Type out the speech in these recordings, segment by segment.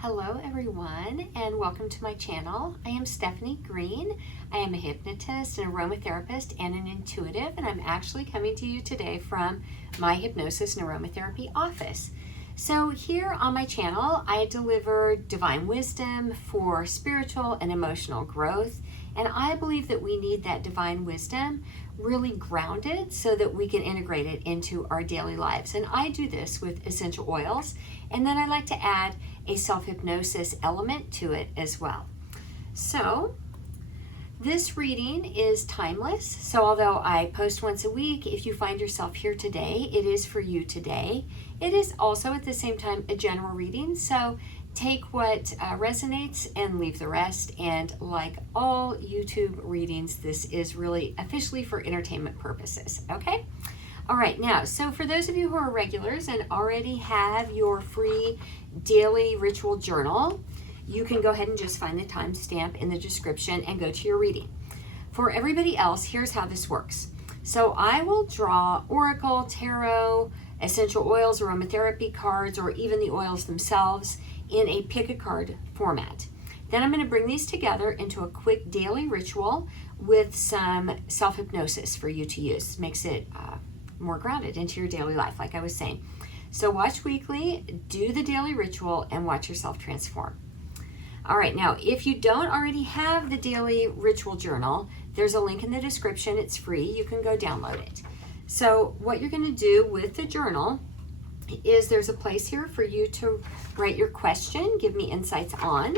Hello everyone and welcome to my channel. I am Stephanie Green. I am a hypnotist, an aromatherapist, and an intuitive, and I'm actually coming to you today from my hypnosis and aromatherapy office. So here on my channel, I deliver divine wisdom for spiritual and emotional growth, and I believe that we need that divine wisdom really grounded so that we can integrate it into our daily lives. And I do this with essential oils, and then I like to add a self-hypnosis element to it as well. So this reading is timeless. So although I post once a week, if you find yourself here today, it is for you today. It is also at the same time a general reading. So take what resonates and leave the rest. And like all YouTube readings, this is really officially for entertainment purposes, okay? All right, now, so for those of you who are regulars and already have your free daily ritual journal, you can go ahead and just find the timestamp in the description and go to your reading. For everybody else, here's how this works. So I will draw oracle, tarot, essential oils, aromatherapy cards, or even the oils themselves in a pick a card format. Then I'm going to bring these together into a quick daily ritual with some self-hypnosis for you to use. Makes it more grounded into your daily life, like I was saying. So watch weekly, do the daily ritual, and watch yourself transform. All right, now, if you don't already have the daily ritual journal, there's a link in the description. It's free. You can go download it. So what you're going to do with the journal is there's a place here for you to write your question, give me insights on,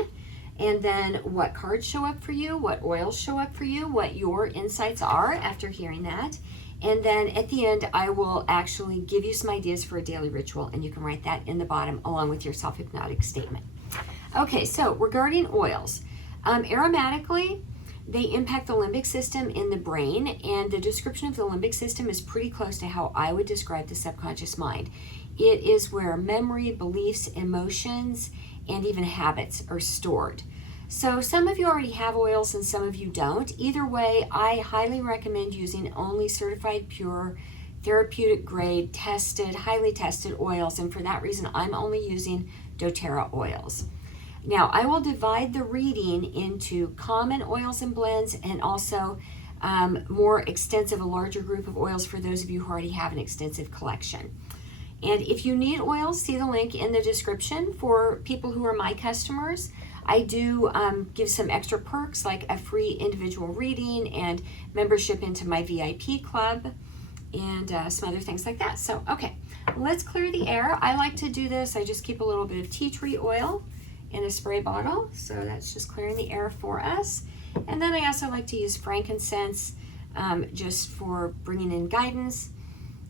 and then what cards show up for you, what oils show up for you, what your insights are after hearing that. And then at the end, I will actually give you some ideas for a daily ritual, and you can write that in the bottom along with your self-hypnotic statement. Okay, so regarding oils, aromatically, they impact the limbic system in the brain, and the description of the limbic system is pretty close to how I would describe the subconscious mind. It is where memory, beliefs, emotions, and even habits are stored. So some of you already have oils and some of you don't. Either way, I highly recommend using only certified pure, therapeutic grade, tested, highly tested oils, and for that reason, I'm only using doTERRA oils. Now, I will divide the reading into common oils and blends and also more extensive, a larger group of oils for those of you who already have an extensive collection. And if you need oils, see the link in the description. For people who are my customers, I do give some extra perks like a free individual reading and membership into my VIP club and some other things like that. So, okay, let's clear the air. I like to do this. I just keep a little bit of tea tree oil in a spray bottle. So that's just clearing the air for us. And then I also like to use frankincense just for bringing in guidance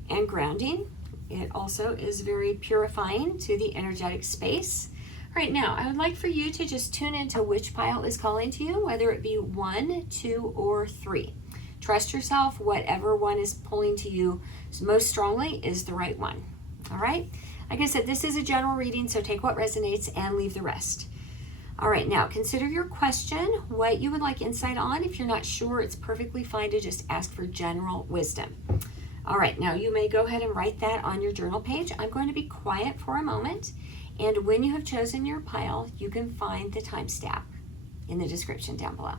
and grounding. It also is very purifying to the energetic space. All right, now I would like for you to just tune into which pile is calling to you, whether it be 1, 2, or 3. Trust yourself, whatever one is pulling to you most strongly is the right one. All right, like I said, this is a general reading, so take what resonates and leave the rest. All right, now consider your question, what you would like insight on. If you're not sure, it's perfectly fine to just ask for general wisdom. All right, now you may go ahead and write that on your journal page. I'm going to be quiet for a moment, and when you have chosen your pile, you can find the timestamp in the description down below.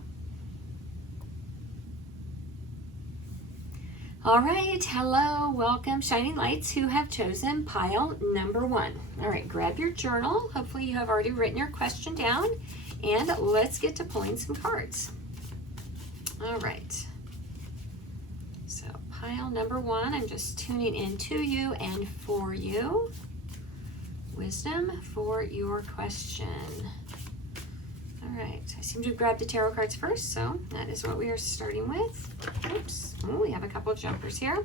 All right, hello, welcome, shining lights who have chosen pile number 1. All right, grab your journal. Hopefully you have already written your question down, and let's get to pulling some cards. All right. So pile number 1, I'm just tuning in to you and for you. Wisdom for your question. All right, I seem to have grabbed the tarot cards first, so that is what we are starting with. Oops, oh, we have a couple of jumpers here.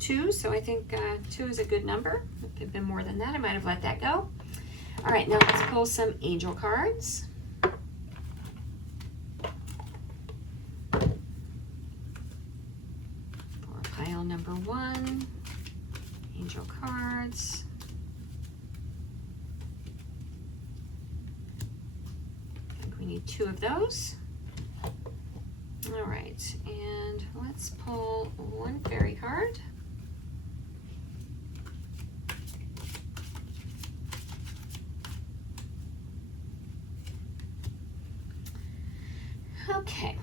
2, so I think 2 is a good number. It could have been more than that. I might have let that go. All right, now let's pull some angel cards. Pile number 1, angel cards. I think we need 2 of those. All right, and let's pull 1 fairy card. Okay,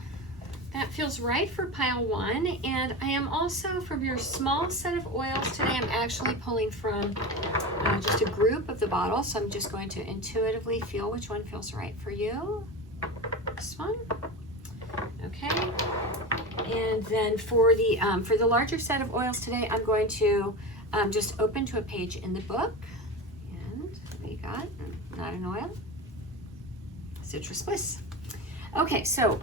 that feels right for pile 1. And I am also, from your small set of oils today, I'm actually pulling from just a group of the bottles. So I'm just going to intuitively feel which one feels right for you. This one. Okay. And then for the larger set of oils today, I'm going to just open to a page in the book. And what do you got? Not an oil. Citrus Bliss. Okay, so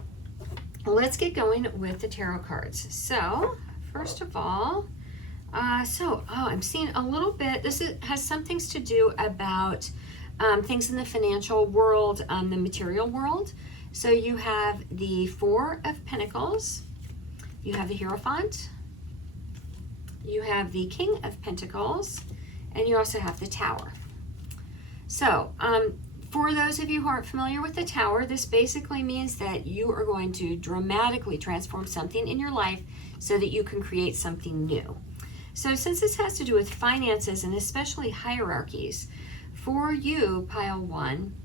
let's get going with the tarot cards. So first of all, I'm seeing a little bit, has some things to do about things in the financial world, the material world. So you have the Four of Pentacles, you have the Hierophant, you have the King of Pentacles, and you also have the Tower. So for those of you who aren't familiar with the Tower, this basically means that you are going to dramatically transform something in your life so that you can create something new. So since this has to do with finances and especially hierarchies, for you, pile 1,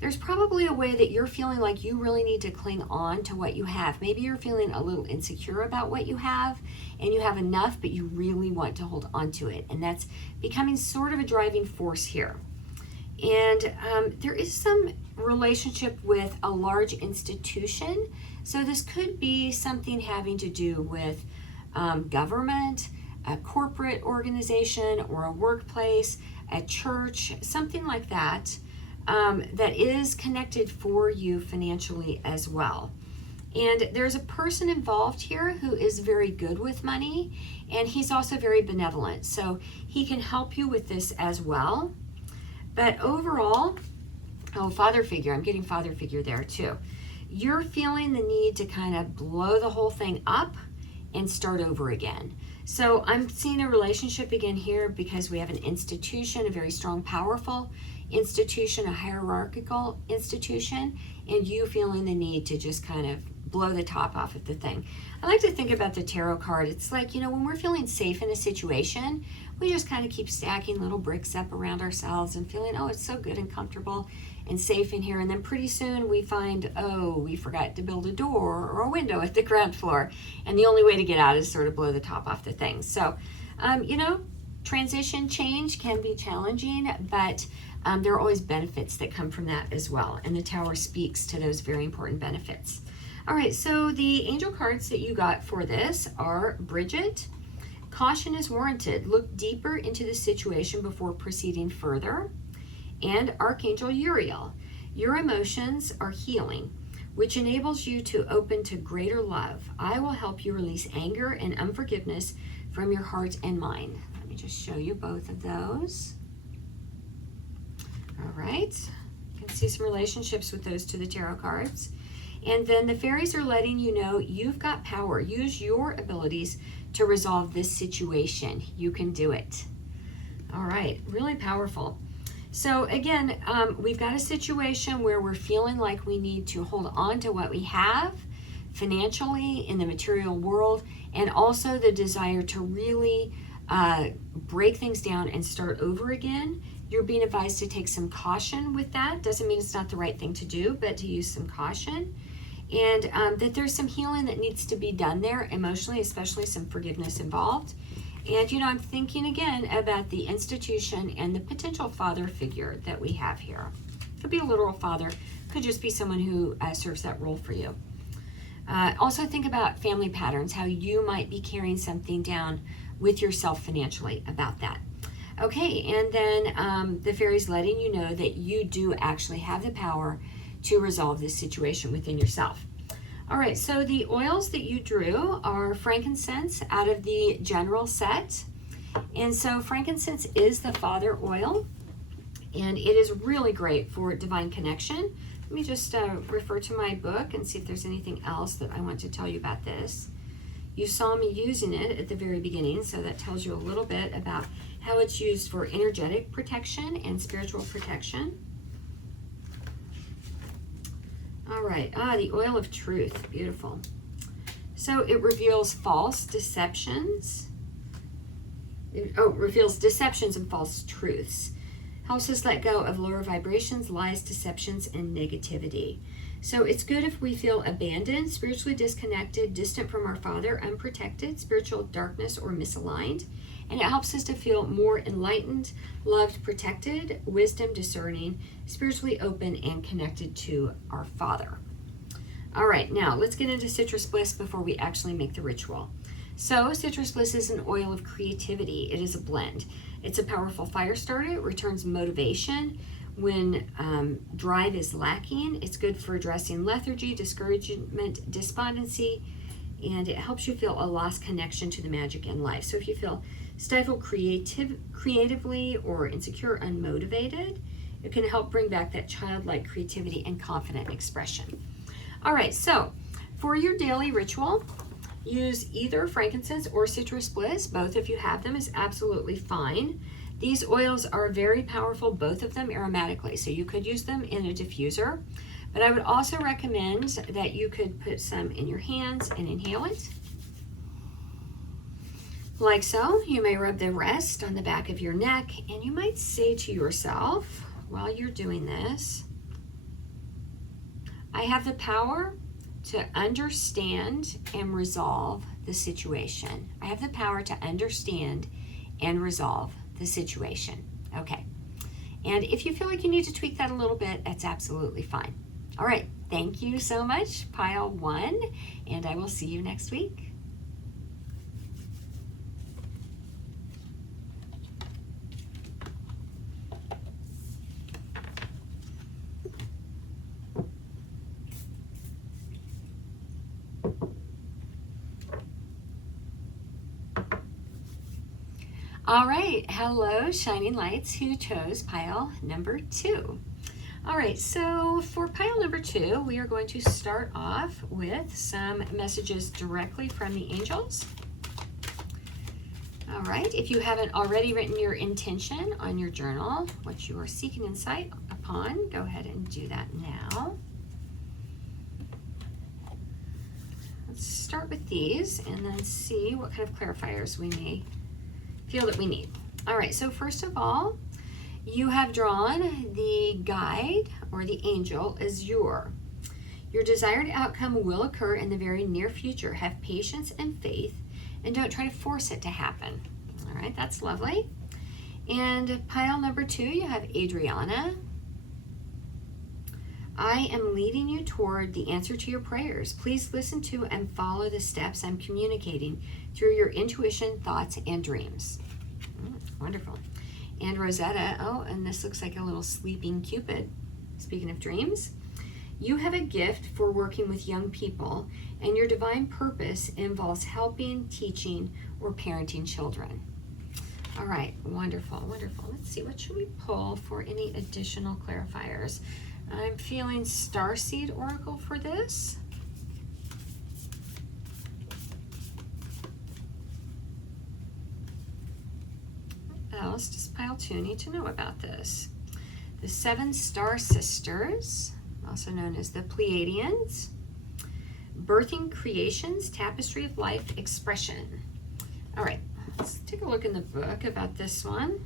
there's probably a way that you're feeling like you really need to cling on to what you have. Maybe you're feeling a little insecure about what you have, and you have enough, but you really want to hold on to it. And that's becoming sort of a driving force here. And there is some relationship with a large institution. So this could be something having to do with government, a corporate organization, or a workplace, a church, something like that, that is connected for you financially as well. And there's a person involved here who is very good with money, and he's also very benevolent. So he can help you with this as well. But overall, father figure, I'm getting father figure there too. You're feeling the need to kind of blow the whole thing up and start over again. So I'm seeing a relationship again here because we have an institution, a very strong, powerful institution, a hierarchical institution, and you feeling the need to just kind of blow the top off of the thing. I like to think about the tarot card. It's like, when we're feeling safe in a situation, we just kind of keep stacking little bricks up around ourselves and feeling, oh, it's so good and comfortable and safe in here. And then pretty soon we find, oh, we forgot to build a door or a window at the ground floor. And the only way to get out is sort of blow the top off the thing. So, transition change can be challenging, but there are always benefits that come from that as well. And the Tower speaks to those very important benefits. All right, so the angel cards that you got for this are Bridget. Caution is warranted. Look deeper into the situation before proceeding further. And Archangel Uriel. Your emotions are healing, which enables you to open to greater love. I will help you release anger and unforgiveness from your heart and mind. Let me just show you both of those. All right. You can see some relationships with those to the tarot cards. And then the fairies are letting you know you've got power. Use your abilities to resolve this situation. You can do it. All right, really powerful. So again, we've got a situation where we're feeling like we need to hold on to what we have financially in the material world, and also the desire to really break things down and start over again. You're being advised to take some caution with that. Doesn't mean it's not the right thing to do, but to use some caution. And that there's some healing that needs to be done there emotionally, especially some forgiveness involved. And, I'm thinking again about the institution and the potential father figure that we have here. Could be a literal father, could just be someone who serves that role for you. Also think about family patterns, how you might be carrying something down with yourself financially about that. Okay, and then the fairies letting you know that you do actually have the power to resolve this situation within yourself. All right, so the oils that you drew are frankincense out of the general set. And so frankincense is the father oil, and it is really great for divine connection. Let me just refer to my book and see if there's anything else that I want to tell you about this. You saw me using it at the very beginning, so that tells you a little bit about how it's used for energetic protection and spiritual protection. All right, the oil of truth, beautiful. So it reveals false deceptions. It reveals deceptions and false truths. Helps us let go of lower vibrations, lies, deceptions, and negativity. So it's good if we feel abandoned, spiritually disconnected, distant from our Father, unprotected, spiritual darkness, or misaligned. And it helps us to feel more enlightened, loved, protected, wisdom, discerning, spiritually open, and connected to our Father. All right, now let's get into citrus bliss before we actually make the ritual. So citrus bliss is an oil of creativity. It is a blend. It's a powerful fire starter. It returns motivation when drive is lacking. It's good for addressing lethargy, discouragement, despondency, and it helps you feel a lost connection to the magic in life. So if you feel stifled creatively or insecure, unmotivated, it can help bring back that childlike creativity and confident expression. All right, so for your daily ritual, use either frankincense or citrus bliss. Both, if you have them, is absolutely fine. These oils are very powerful, both of them aromatically, so you could use them in a diffuser. But I would also recommend that you could put some in your hands and inhale it. Like so. You may rub the rest on the back of your neck, and you might say to yourself while you're doing this, I have the power to understand and resolve the situation. I have the power to understand and resolve the situation. Okay. And if you feel like you need to tweak that a little bit, that's absolutely fine. All right. Thank you so much, pile 1, and I will see you next week. All right, hello shining lights who chose pile number 2. All right, so for pile number 2, we are going to start off with some messages directly from the angels. All right, if you haven't already written your intention on your journal, what you are seeking insight upon, go ahead and do that now. Let's start with these and then see what kind of clarifiers we may feel that we need. All right, so first of all, you have drawn the guide or the angel Azure. Your desired outcome will occur in the very near future. Have patience and faith, and don't try to force it to happen. All right, that's lovely. And pile number 2, you have Adriana. I am leading you toward the answer to your prayers. Please listen to and follow the steps I'm communicating through your intuition, thoughts, and dreams. Wonderful. And Rosetta, oh, and this looks like a little sleeping Cupid. Speaking of dreams, you have a gift for working with young people, and your divine purpose involves helping, teaching, or parenting children. All right, wonderful, wonderful. Let's see, what should we pull for any additional clarifiers? I'm feeling Starseed Oracle for this. What else does pile 2 need to know about this? The 7 Star Sisters, also known as the Pleiadians. Birthing Creations, Tapestry of Life Expression. All right, let's take a look in the book about this one.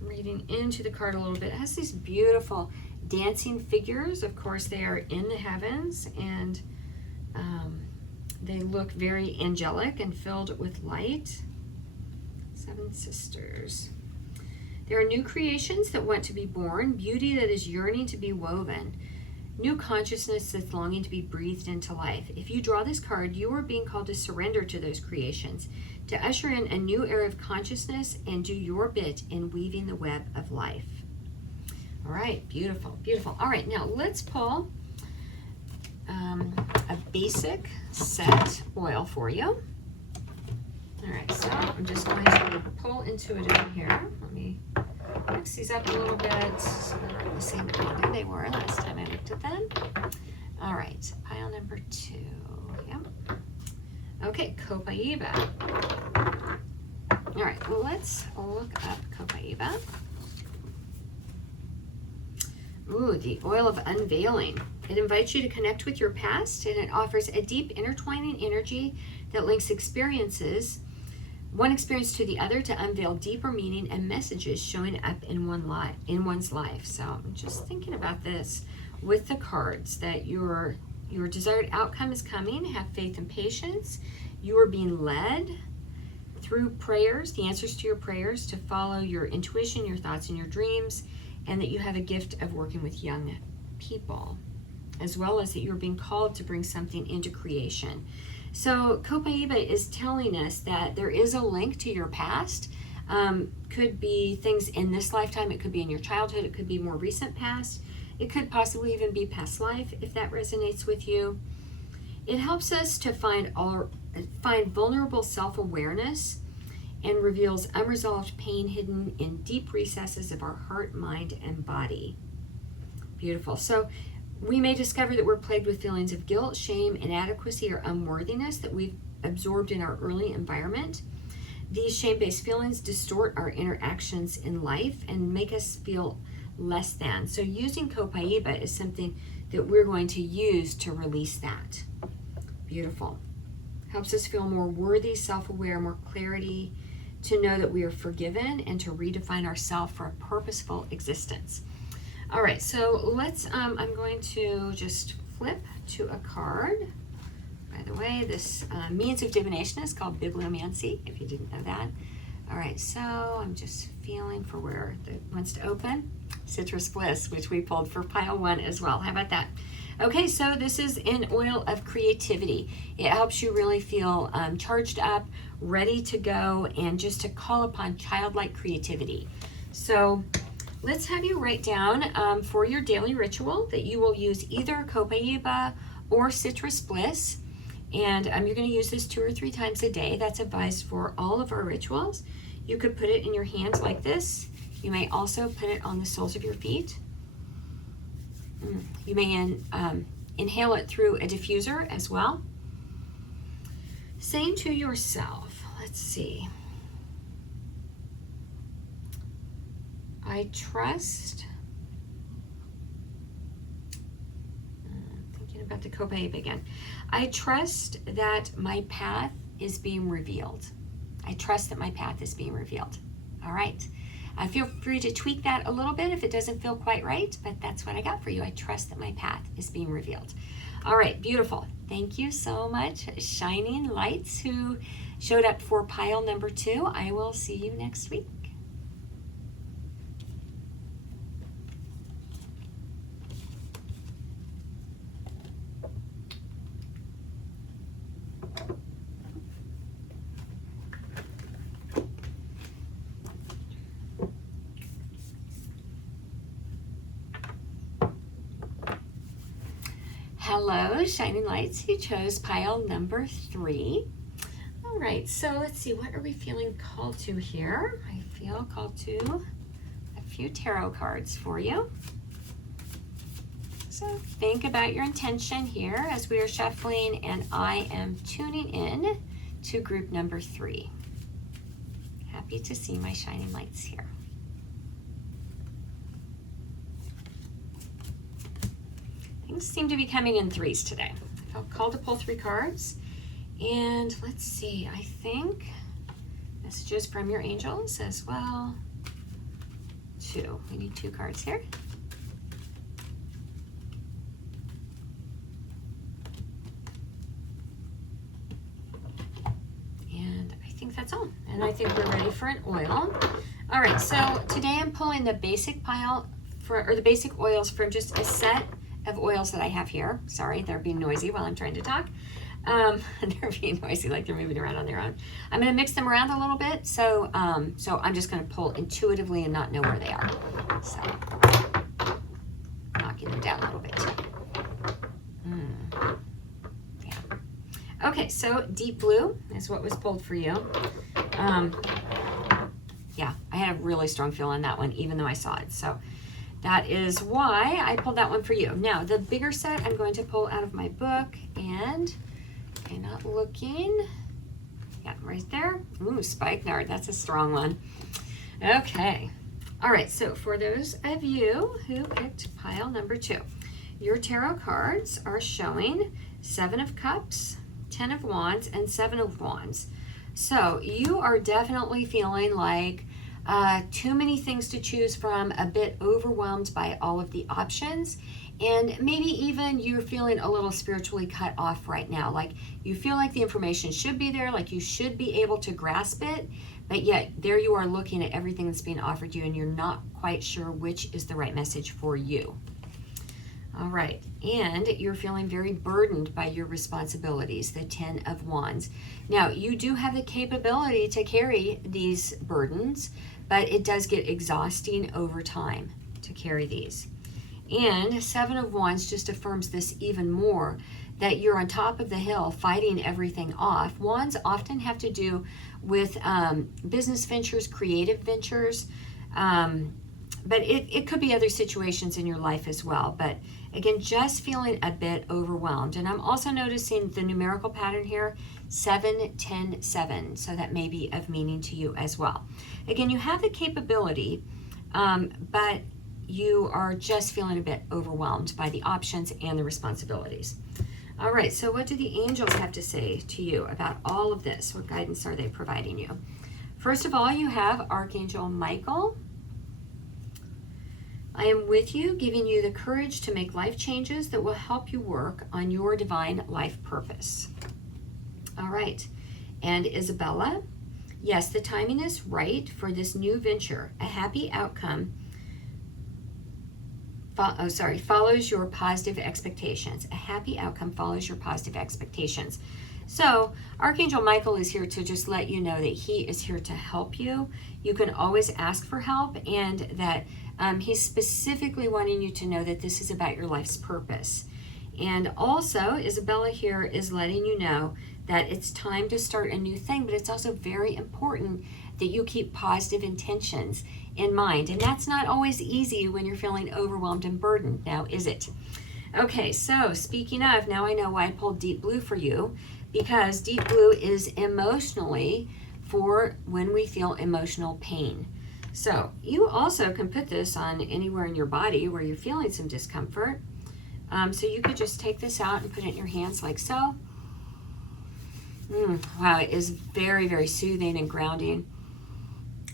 Reading into the card a little bit, it has these beautiful dancing figures. Of course, they are in the heavens, and they look very angelic and filled with light. 7 sisters. There are new creations that want to be born, beauty that is yearning to be woven, new consciousness that's longing to be breathed into life. If you draw this card, you are being called to surrender to those creations, to usher in a new era of consciousness and do your bit in weaving the web of life. All right, beautiful, beautiful. All right, now let's pull a basic set oil for you. All right, so I'm just going to pull Intuitive in here. Let me mix these up a little bit so they're in the same order they were last time I looked at them. All right, pile number 2. Yep. Okay, Copaiba. All right, well, let's look up Copaiba. Ooh, the oil of unveiling. It invites you to connect with your past, and it offers a deep intertwining energy that links experiences, one experience to the other, to unveil deeper meaning and messages showing up in one's life. So I'm just thinking about this. with the cards that your desired outcome is coming. Have faith and patience. You are being led through prayers, the answers to your prayers, to follow your intuition, your thoughts, and your dreams, and that you have a gift of working with young people, as well as that you're being called to bring something into creation. So Copaiba is telling us that there is a link to your past. Could be things in this lifetime, it could be in your childhood, it could be more recent past, it could possibly even be past life if that resonates with you. It helps us to find vulnerable self-awareness and reveals unresolved pain hidden in deep recesses of our heart, mind, and body. Beautiful. So we may discover that we're plagued with feelings of guilt, shame, inadequacy, or unworthiness that we've absorbed in our early environment. These shame-based feelings distort our interactions in life and make us feel less than. So using Copaiba is something that we're going to use to release that. Beautiful. Helps us feel more worthy, self-aware, more clarity, to know that we are forgiven, and to redefine ourselves for a purposeful existence. All right, so let's, I'm going to just flip to a card. By the way, this means of divination is called bibliomancy, if you didn't know that. All right, so I'm just feeling for where it wants to open. Citrus Bliss, which we pulled for pile 1 as well. How about that? Okay, so this is an oil of creativity. It helps you really feel charged up, ready to go, and just to call upon childlike creativity. So let's have you write down for your daily ritual that you will use either Copaiba or Citrus Bliss. And you're going to use this 2 or 3 times a day. That's advised for all of our rituals. You could put it in your hands like this. You may also put it on the soles of your feet. You may inhale it through a diffuser as well. Saying to yourself, let's see, I trust, thinking about the Copaiba again, I trust that my path is being revealed. I trust that my path is being revealed. All right. Feel free to tweak that a little bit if it doesn't feel quite right, but that's what I got for you. I trust that my path is being revealed. All right, beautiful. Thank you so much, Shining Lights, who showed up for pile number 2. I will see you next week. Hello, Shining Lights, who chose pile number 3. All right, so let's see, what are we feeling called to here? I feel called to a few tarot cards for you. So think about your intention here as we are shuffling, and I am tuning in to group number 3. Happy to see my Shining Lights here. Things seem to be coming in 3s today. I felt called to pull 3 cards. And let's see, I think messages from your angels as well. 2. We need 2 cards here. And I think that's all. And I think we're ready for an oil. All right, so today I'm pulling the basic pile or the basic oils from just a set of oils that I have here. Sorry, they're being noisy while I'm trying to talk. They're being noisy, like they're moving around on their own. I'm going to mix them around a little bit, so I'm just going to pull intuitively and not know where they are. So, knocking them down a little bit. Yeah. Okay, so deep blue is what was pulled for you. Yeah, I had a really strong feel on that one, even though I saw it. So that is why I pulled that one for you. Now, the bigger set I'm going to pull out of my book, and I'm not looking. Yeah, right there. Ooh, spikenard, that's a strong one. Okay. All right, so for those of you who picked pile number 2, your tarot cards are showing 7 of Cups, 10 of Wands, and 7 of Wands. So you are definitely feeling like too many things to choose from, a bit overwhelmed by all of the options, and maybe even you're feeling a little spiritually cut off right now. Like you feel like the information should be there, like you should be able to grasp it, but yet there you are looking at everything that's being offered you and you're not quite sure which is the right message for you. All right, and you're feeling very burdened by your responsibilities, the 10 of Wands. Now, you do have the capability to carry these burdens, but it does get exhausting over time to carry these. And 7 of Wands just affirms this even more, that you're on top of the hill fighting everything off. Wands often have to do with business ventures, creative ventures, but it could be other situations in your life as well. But again, just feeling a bit overwhelmed. And I'm also noticing the numerical pattern here, 7, 10, 7. So that may be of meaning to you as well. Again, you have the capability, but you are just feeling a bit overwhelmed by the options and the responsibilities. All right, so what do the angels have to say to you about all of this? What guidance are they providing you? First of all, you have Archangel Michael. I am with you, giving you the courage to make life changes that will help you work on your divine life purpose. All right, and Isabella, yes, the timing is right for this new venture. A happy outcome follows your positive expectations. A happy outcome follows your positive expectations. So Archangel Michael is here to just let you know that he is here to help you. You can always ask for help, and that he's specifically wanting you to know that this is about your life's purpose. And also, Isabella here is letting you know that it's time to start a new thing, but it's also very important that you keep positive intentions in mind. And that's not always easy when you're feeling overwhelmed and burdened, now is it? Okay, so speaking of, now I know why I pulled Deep Blue for you, because Deep Blue is emotionally for when we feel emotional pain. So you also can put this on anywhere in your body where you're feeling some discomfort. So you could just take this out and put it in your hands like so. Wow, it is very, very soothing and grounding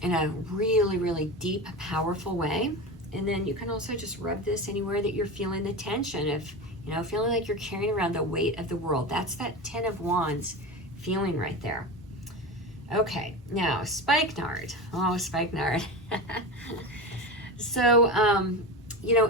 in a really, really deep, powerful way. And then you can also just rub this anywhere that you're feeling the tension of, feeling like you're carrying around the weight of the world. That's that 10 of Wands feeling right there. Okay, now spikenard. Oh, spikenard. So,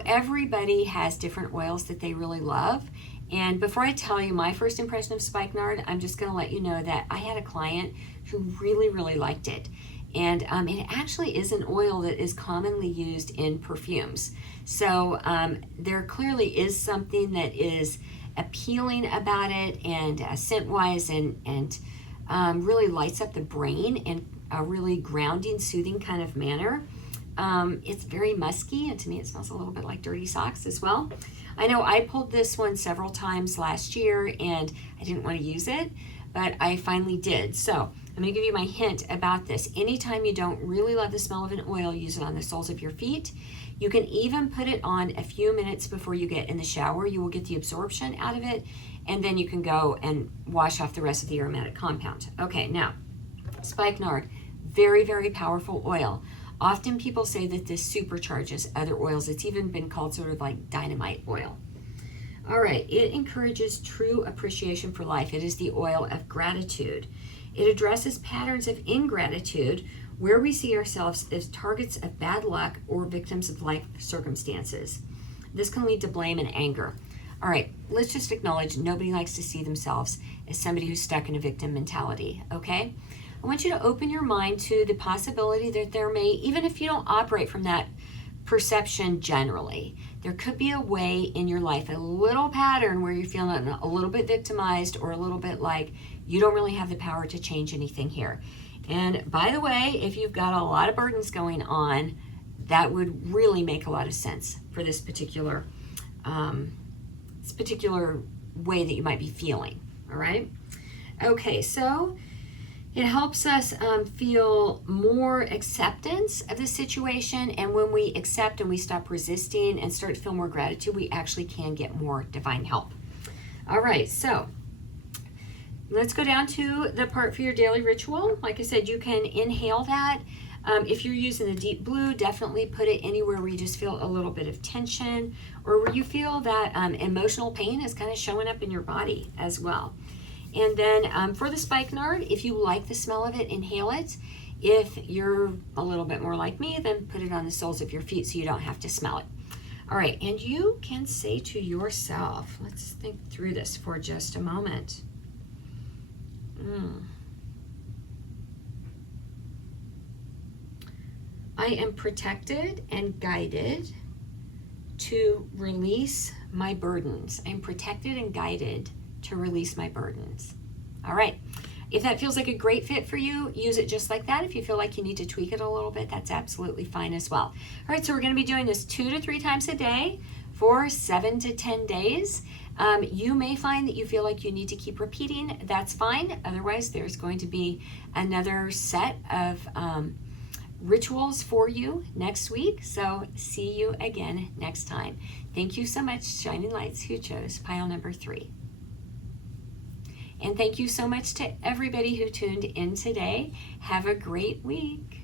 everybody has different oils that they really love. And before I tell you my first impression of spikenard, I'm just going to let you know that I had a client who really, really liked it. And it actually is an oil that is commonly used in perfumes. So there clearly is something that is appealing about it, and scent-wise, and really lights up the brain in a really grounding, soothing kind of manner. It's very musky, and to me it smells a little bit like dirty socks as well. I know I pulled this one several times last year and I didn't want to use it, but I finally did. So I'm going to give you my hint about this. Anytime you don't really love the smell of an oil, use it on the soles of your feet. You can even put it on a few minutes before you get in the shower. You will get the absorption out of it, and then you can go and wash off the rest of the aromatic compound. Okay, now, spikenard, very, very powerful oil. Often people say that this supercharges other oils. It's even been called sort of like dynamite oil. All right, it encourages true appreciation for life. It is the oil of gratitude. It addresses patterns of ingratitude where we see ourselves as targets of bad luck or victims of life circumstances. This can lead to blame and anger. All right, let's just acknowledge nobody likes to see themselves as somebody who's stuck in a victim mentality, okay? I want you to open your mind to the possibility that there may, even if you don't operate from that perception generally, there could be a way in your life, a little pattern where you're feeling a little bit victimized or a little bit like you don't really have the power to change anything here. And by the way, if you've got a lot of burdens going on, that would really make a lot of sense for this particular way that you might be feeling, all right? Okay, so it helps us feel more acceptance of the situation, and when we accept and we stop resisting and start to feel more gratitude, we actually can get more divine help. All right, so let's go down to the part for your daily ritual. Like I said, you can inhale that If you're using the deep blue, definitely put it anywhere where you just feel a little bit of tension, or where you feel that emotional pain is kind of showing up in your body as well. And then for the spikenard, if you like the smell of it, inhale it. If you're a little bit more like me, then put it on the soles of your feet so you don't have to smell it. All right, and you can say to yourself, let's think through this for just a moment. I am protected and guided to release my burdens. I'm protected and guided to release my burdens. All right. If that feels like a great fit for you, use it just like that. If you feel like you need to tweak it a little bit, that's absolutely fine as well. All right, so we're going to be doing this 2 to 3 times a day for 7 to 10 days. You may find that you feel like you need to keep repeating. That's fine. Otherwise, there's going to be another set of rituals for you next week. So see you again next time. Thank you so much, Shining Lights, who chose pile number 3. And thank you so much to everybody who tuned in today. Have a great week.